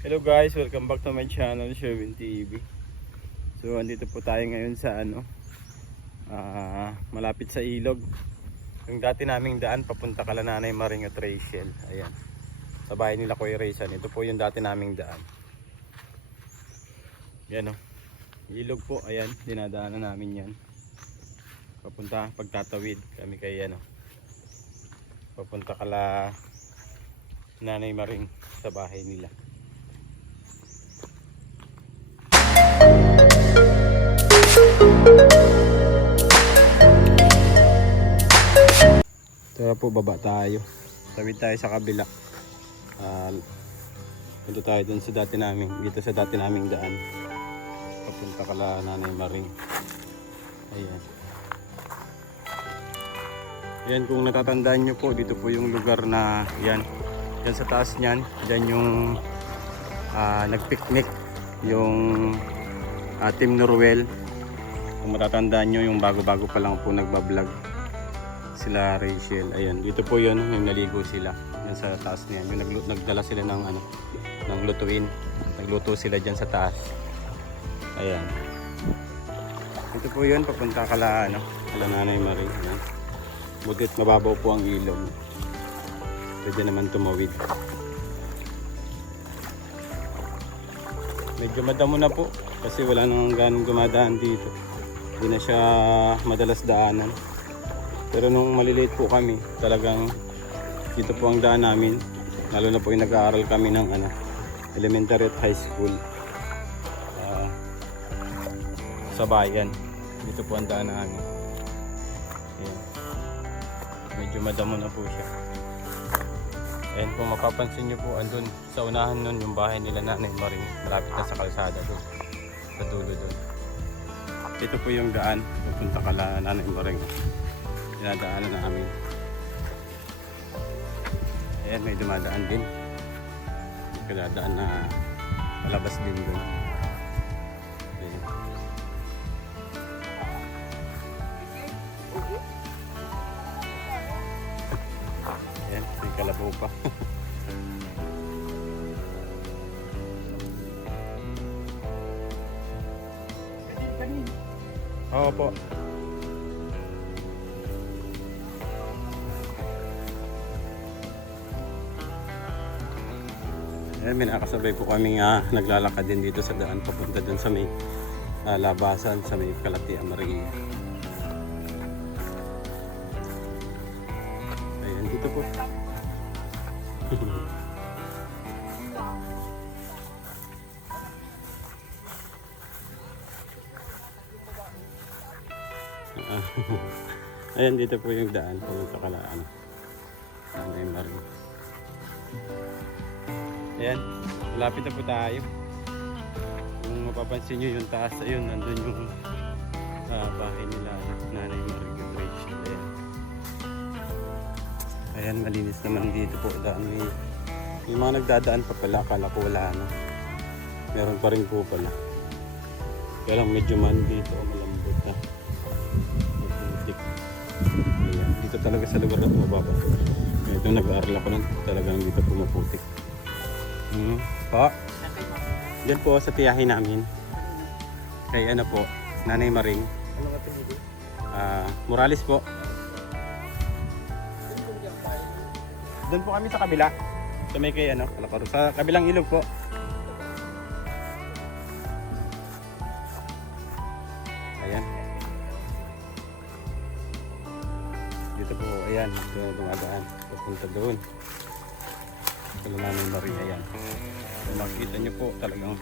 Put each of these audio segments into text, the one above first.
Hello guys, welcome back to my channel, Sherwin TV. So andito po tayo ngayon sa malapit sa ilog. Yung dati naming daan papunta kala Nanay Maring at Rachel. Ayan. Sa bahay nila Kuya Raysan. Ito po yung dati naming daan. Yan o. Ilog po, ayan, dinadaanan namin yan. Papunta, pagtatawid kami kay papunta kala Nanay Maring sa bahay nila. Tara po, baba tayo. Tawid tayo sa kabila. Punta tayo dun sa dati naming daan. Papunta kala Nanay Maring. Ayan. Yan, kung natatandaan nyo po, dito po yung lugar na yan. Yan sa taas nyan. Yan yung nagpiknik. Yung Team Norwell. Kung matatandaan nyo, yung bago-bago pa lang po nagbablog sila Rachel. Ayan, dito po yun, yung naligo sila. Yan sa taas niyan. Yung nagdala sila ng ng lutuin. Nagluto sila dyan sa taas. Ayan. Ito po yun, papunta kala Nanay Maring. Ayan. Butit mababaw po ang ilog. Pwede naman tumawid. Medyo madamo na po kasi wala nang ganong gumadaan dito. Hindi na siya madalas daanan. Pero nung maliliit po kami, talagang dito po ang daan namin. Lalo na po yung nag-aaral kami ng elementary at high school sa bayan. Dito po ang daan namin. Ayan. Medyo madamo na po siya. Ayan, kung mapapansin nyo po, andun sa unahan nun yung bahay nila Nanay Maring. Malapit na sa kalsada doon. Sa dulo doon. Ito po yung daan. Pupunta kala Nanay Maring. Dinadaanan namin. Ayan, may dumadaan din. May kadadaan na malabas din doon. Ayan. Ayan, may kalabaw pa. Oo po. Ayan, may nakasabay po kami naglalakad din dito sa daan papunta dun sa may labasan sa may Calatia Maria. Ayan, dito po. Ayan, dito po yung daan pumunta kala Nanay Maring. Ayan, malapit na po tayo. Kung mapapansin nyo yung taas, ayun, nandun yung bahay nila Nanay Maring at Rachel. Ayan. Ayan, malinis naman dito po. Dami. Yung mga nagdadaan pa pala, akala ko wala na. Meron pa rin po pala. Kaya lang medyo man dito, malambot na. Ayan, dito talaga sa lugar na ito mababa. Ito nag-aaral ako nun, talagang dito pumaputik. Po. Diyan po sa tiyahin namin. Kay po, Nanay Maring. Ano ka pinili? Morales po. Doon po kami sa kabila. Sa may kay Kalaparo. Sa kabilang ilog po. Ayan. Dito po, ayan. Dito dumadaan. Papunta doon. Kala Nanay Maring, ayan. So, makikita nyo po talagang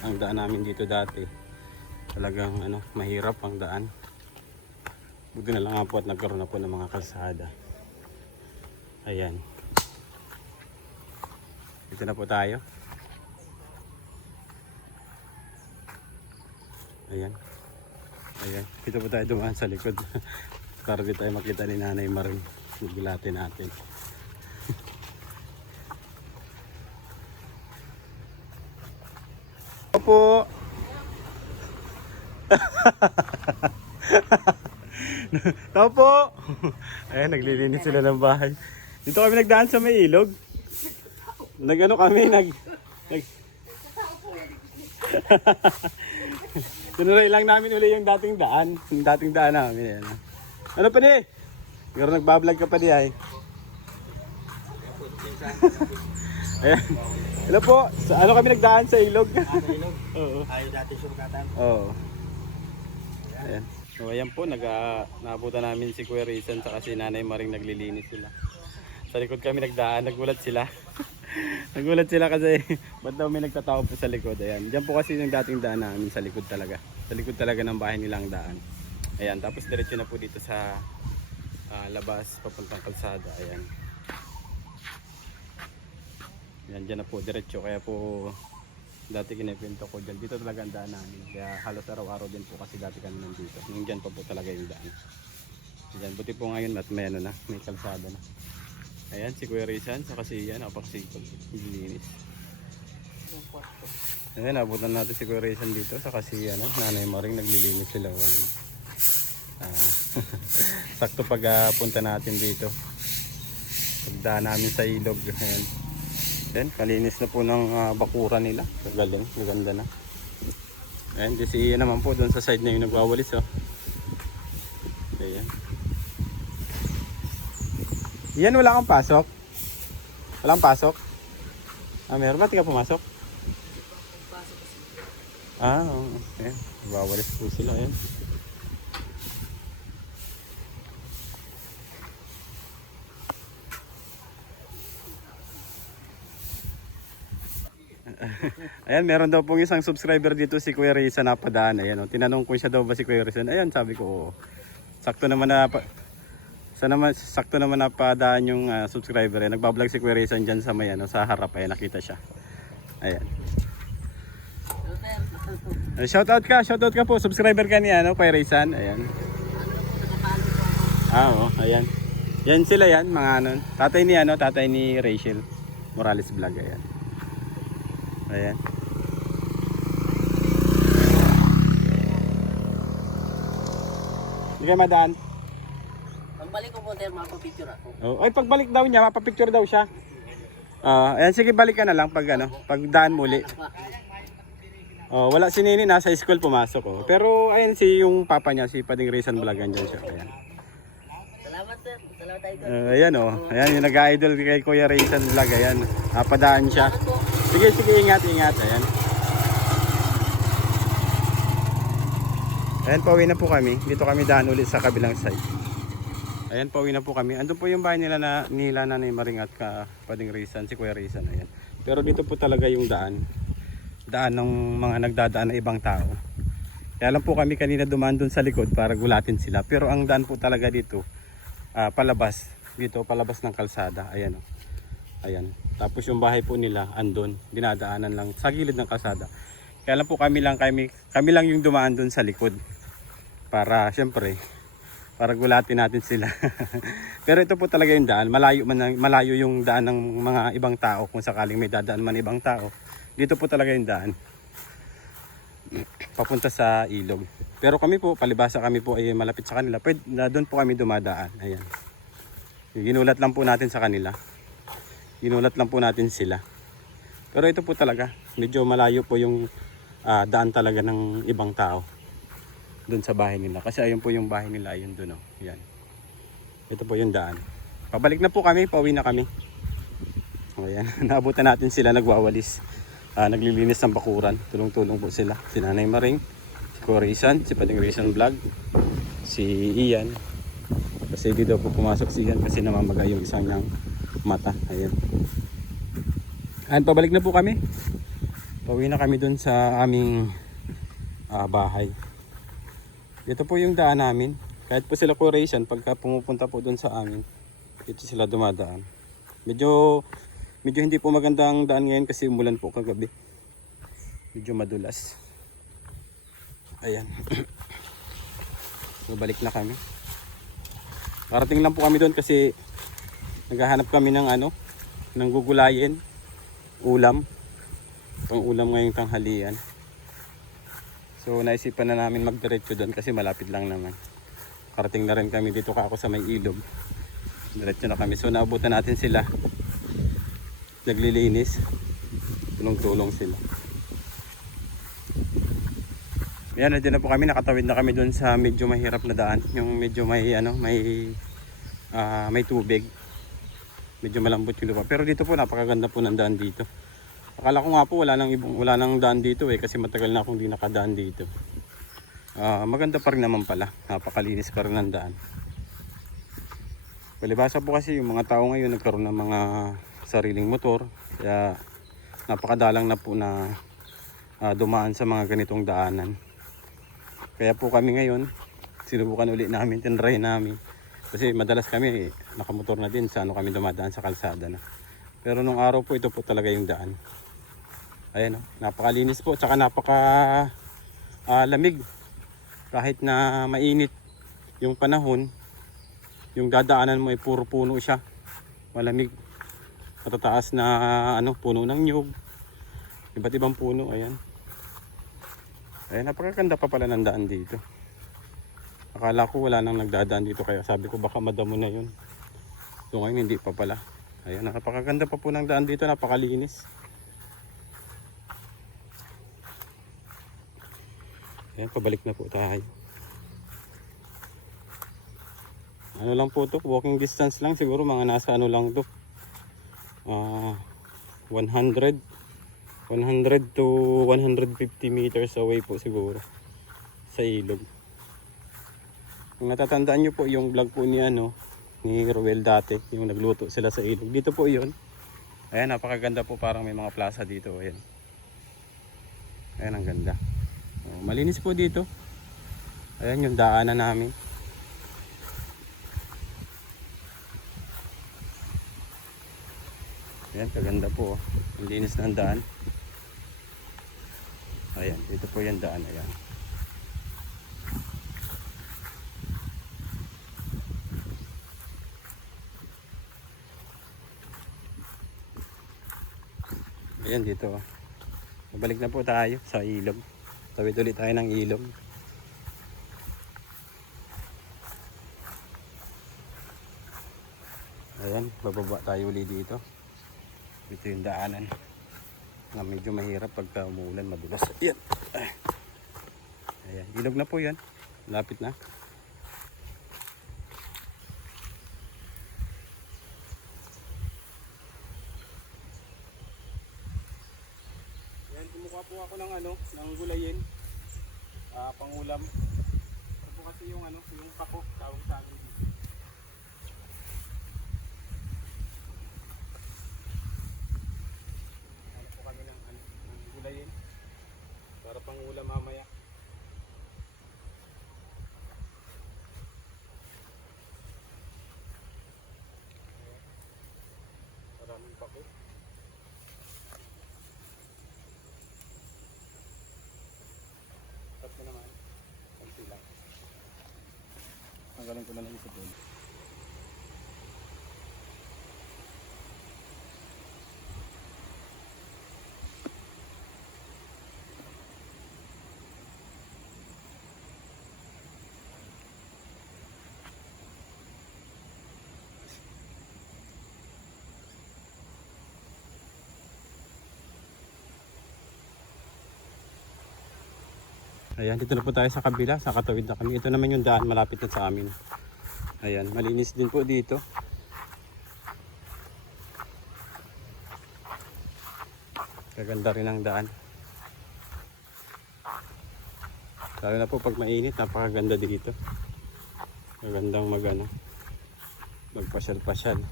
ang daan namin dito dati. Talagang mahirap ang daan. Buti na lang nga po at nagkaroon na po ng mga kalsada. Ayan. Dito na po tayo. Ayan. Ayan. Dito po tayo dumaan sa likod. Para di tayo makita ni Nanay Maring. Gulatin natin. Po. Tao po. Ayan, naglilinis sila ng bahay. Dito kami nagdaan sa may ilog. Nag-ano kami, Tinuloy lang namin uli yung dating daan. Yung dating daan namin. Ayan. Ano pa di? Siguro nagbablog ka pa di ay. Ayan. Hello po. Sa ano kami nagdaan sa ilog? Sa ilog? Oo. Ay, dati sumukatan. Oo. Ayan. So ayan po, naabutan namin si Kuya Rizan sa si Nanay Maring naglilinis sila. Sa likod kami nagdaan, nagulat sila. Nagulat sila kasi ba't daw may nagtatao po sa likod. Ayan. Diyan po kasi yung dating daan namin sa likod talaga. Sa likod talaga ng bahay nilang daan. Ayan. Tapos diretso na po dito sa labas papuntang kalsada. Ayan. Ayan, dyan na po diretso. Kaya po dati kinipinto ko dyan. Dito talaga ang daan namin. Kaya halos araw-araw din po kasi dati kami nandito. Yung dyan pa po talaga yung daan. Ayan. Buti po ngayon at may ano na, may kalsada na. Ayan, si Kuya Rizan, saka si Ian, napakasipag, nililinis. Ayan, abutan natin si Kuya Rizan dito, saka si Nanay Maring, naglilinis sila. Sakto pag punta natin dito. Pagdaan namin sa ilog. Ayan. Ayan, kalinis na po ng bakura nila. Galing, maganda na. Ayan, di si Ian naman po doon sa side na yung nagwawalis. Oh. Ayan. Yan, wala kang pasok? Walang pasok? Meron ba? Tika pumasok? Oo. Okay. Bawalis po sila. Ayan. Ayan, meron daw pong isang subscriber dito si Kuya Rizan na padaan. Ayan, tinanong ko siya daw ba si Kuya Rizan. Ayan, sabi ko oo. Sakto naman na sakto naman napadaan yung subscriber. Nagbablog si Kuya Rizan dyan sa may sa harap. Ayan, nakita siya. Ayan. Shoutout ka po. Subscriber ka ni Kuya Rizan. Ayan. Oo, ayan. Yan sila yan, mga tatay ni Rachel Morales Vlog. Ayan. Ayan. Hindi kayo madaan. Pagbalik ko po tayo, mapapicture ako. Oh, ay pagbalik daw niya, mapapicture daw siya. Ayan, sige, balik ka na lang pag pag daan muli. Oh, wala si Nini, nasa school pumasok. Oh. Pero ayan yung papa niya, si Pading Rizan Vlog, andyan siya. Ayan. Salamat sir. Salamat tayo. Ayan ayan yung nag-idol kay Kuya Rizan Vlog. Ayan, napadaan siya. Sige, ingat. Ayan. Ayan, pauwi na po kami. Dito kami daan ulit sa kabilang side. Ayan, pauwi na po kami. Andun po yung bahay nila Nanay Maring at Pading Rizan, si Kuya Rizan. Ayan. Pero dito po talaga yung daan ng mga nagdadaan na ibang tao. Kaya lang po kami kanina dumaan dun sa likod para gulatin sila. Pero ang daan po talaga dito, palabas ng kalsada. Ayan. Ayan. Tapos yung bahay po nila andun, dinadaanan lang sa gilid ng kalsada. Kaya lang po kami lang yung dumaan dun sa likod. Para syempre para gulatin natin sila. Pero ito po talaga yung daan. Malayo yung daan ng mga ibang tao kung sakaling may dadaan man ibang tao. Dito po talaga yung daan. Papunta sa ilog. Pero kami po, palibasa kami po ay malapit sa kanila. Doon po kami dumadaan. Ayan. Ginulat lang po natin sa kanila. Ginulat lang po natin sila. Pero ito po talaga, medyo malayo po yung daan talaga ng ibang tao. Doon sa bahay nila. Kasi ayun po yung bahay nila. Ayun doon. Yan. Ito po yung daan. Pabalik na po kami. Pauwi na kami. Ayan. Naabutan natin sila nagwawalis. Naglilinis ng bakuran. Tulong-tulong po sila. Si Nanay Maring. Si Kuya Rizan. Si Pading Rizan Vlog. Si Ian. Kasi di daw po pumasok si Ian. Kasi namamagay yung isang niyang mata. Ayan. Ayan. Pabalik na po kami. Pauwi na kami doon sa aming bahay. Dito po yung daan namin. Kahit po sila Kuya Rizan, pagka pumupunta po doon sa amin, dito sila dumadaan. Medyo hindi po maganda ang daan ngayon kasi umulan po kagabi. Medyo madulas. Ayan. Babalik na kami. Parating lang po kami doon kasi naghahanap kami ng gugulayin, ulam. Pang ulam ngayong tanghalian. So naisipan na namin magdiretso doon kasi malapit lang naman. Karating na rin kami dito ako sa may ilog. Diretso na kami. So naabutan natin sila. Naglilinis. Tulong-tulong sila. Ayan, nandiyan na po kami, nakatawid na kami doon sa medyo mahirap na daan, yung medyo may may tubig. Medyo malambot yung lupa. Pero dito po napakaganda po ng daan dito. Akala ko nga po wala nang daan dito kasi matagal na akong di nakadaan dito. Maganda pa rin naman pala. Napakalinis pa rin ng daan. Palibasa po kasi yung mga tao ngayon nagkaroon ng mga sariling motor. Kaya napakadalang na po na dumaan sa mga ganitong daanan. Kaya po kami ngayon, sinubukan ulit namin, tinry namin. Kasi madalas kami nakamotor na din sa kami dumadaan sa kalsada na. Pero nung araw po ito po talaga yung daan. Ayan napakalinis po, tsaka lamig. Kahit na mainit yung panahon, yung dadaanan mo ay puro puno siya. Malamig. Matataas na puno ng nyug. Iba't ibang puno, ayan. Ayan, napakaganda pa pala ng daan dito. Akala ko wala nang nagdadaan dito kaya sabi ko baka madamo na yun. So ngayon hindi pa pala. Ayan, napakaganda pa po ng daan dito, napakalinis. Ayan, pabalik na po tayo. Ano lang po to, walking distance lang siguro, mga nasa lang to. 100 to 150 meters away po siguro sa ilog. Kung natatandaan nyo po yung vlog po ni Ruel dati, yung nagluto sila sa ilog. Dito po yun. Ayan, napakaganda po, parang may mga plaza dito. Ayan. Ayan, ang ganda. Malinis po dito. Ayan yung daanan namin. Ayan, kaganda po. Ang linis ng daan. Ayan, dito po yung daan. Ayan. Ayan dito. Babalik na po tayo sa ilog. Tawid ulit tayo ng ilog. Ayan, bababa tayo ulit dito. Ito yung daanan na medyo mahirap pagka umuulan, madulas. Ayan. Ayan, ilog na po yan. Lapit na. Ayan, kumukuha po ako ng gulayin. Pangulam. Ito po kasi yung yung kako, tawag sa amin. Para pangulam mamaya. Maraming pako. Cut mo naman. Kunti lang. Tanggalin ko na lang ito doon. Ayan, dito na po tayo sa kabila, sa katawid na kami. Ito naman yung daan, malapit na sa amin. Ayan, malinis din po dito. Kaganda rin ang daan. Lalo na po pag mainit, napakaganda dito. Magandang magpasyal-pasyal.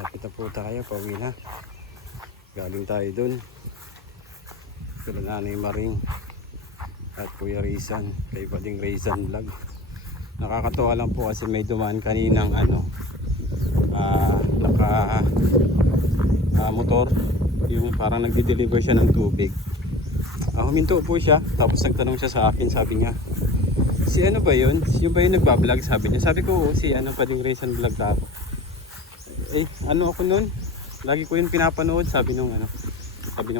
Lapit na po tayo, pauwi na. Galing tayo dun. Sila Nanay Maring at Kuya Rizan, kay Bading Rizan Vlog. Nakakatuwa lang po kasi may dumaan kaninang motor, yung parang nagdi-deliver siya ng tubig. Huminto po siya, tapos nagtanong siya sa akin, sabi niya, si ano ba yun? Yung ba yung nagbablog? Sabi niya. Sabi ko, si Bading Rizan Vlog ako. Ako nun? Lagi ko yun pinapanood, sabi nung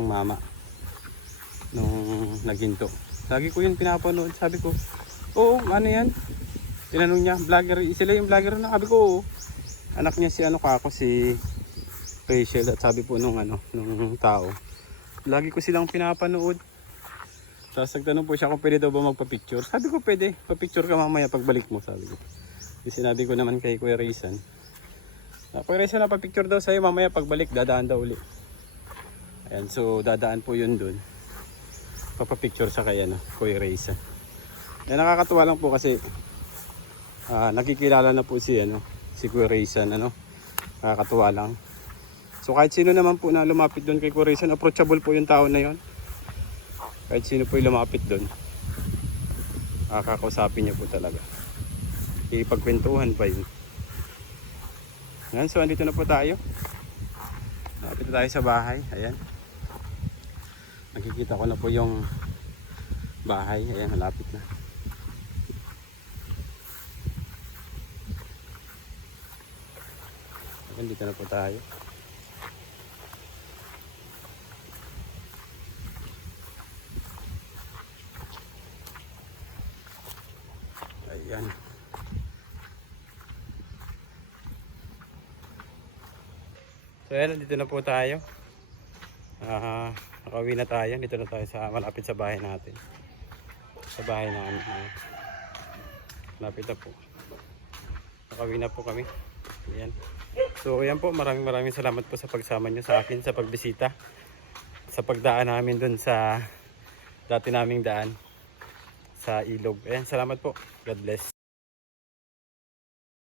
mama nung naghinto. Lagi ko yun pinapanood, sabi ko, oo, ano yan? Tinanong niya, vlogger, sila yung vlogger na, sabi ko, oo. Anak niya si si Rachel, at sabi po nung nung tao, lagi ko silang pinapanood. Tapos nagtanong po siya kung pwede daw ba magpa-picture. Sabi ko pwede, pa-picture ka mamaya pagbalik mo, sabi ko. Sinabi ko naman kay Kuya Raysan, Kuya Raysan, pa-picture daw sa'yo mamaya pagbalik, dadaan daw uli. Ayan, so dadaan po yun dun. Papapicture sa kay Kuya Raysan. Ayan, nakakatuwa lang po kasi nakikilala na po si Kuya Raysan, nakakatuwa lang. So kahit sino naman po na lumapit doon kay Kuya Raysan, approachable po yung tao na yon. Kahit sino po yung lumapit doon, kakausapin niya po talaga. Ipagkwentuhan pa yun. Ayan, so andito na po tayo. Lapit na tayo sa bahay. Ayan. Nakikita ko na po yung bahay. Ayan, malapit na. Dito na po tayo. Ayan. So ayan, dito na po tayo. Nakauwi na tayo. Dito na tayo sa malapit sa bahay natin. Sa bahay namin. Malapit na po. Nakauwi na po kami. Ayan. So ayan po, maraming salamat po sa pagsama nyo sa akin sa pagbisita, sa pagdaan namin dun sa dati naming daan sa ilog. Ayan, salamat po. God bless.